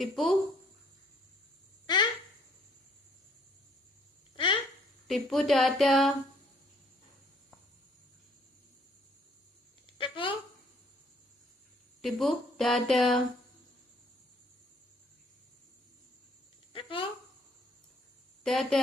ടിപ്പു ടിപ്പു ടാറ്റ. ടിപ്പു ടാറ്റ. ടാറ്റ.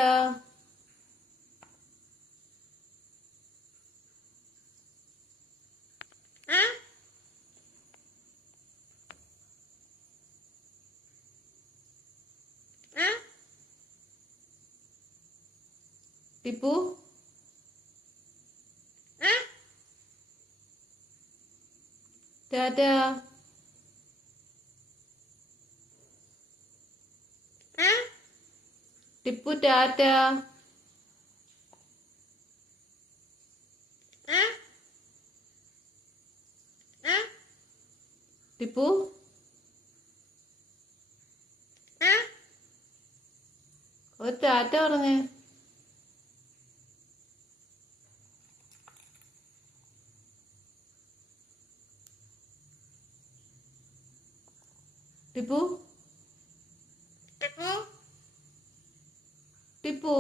ടിപ്പു ടാറ്റ. ടിപ്പു ടാറ്റ. ടിപ്പു ഒരു ടാറ്റ പറഞ്ഞേ. ടിപ്പു ടിപ്പു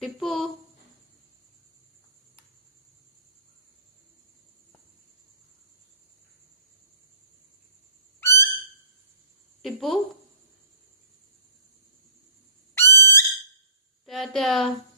ടിപ്പു ടിപ്പു ടാറ്റ.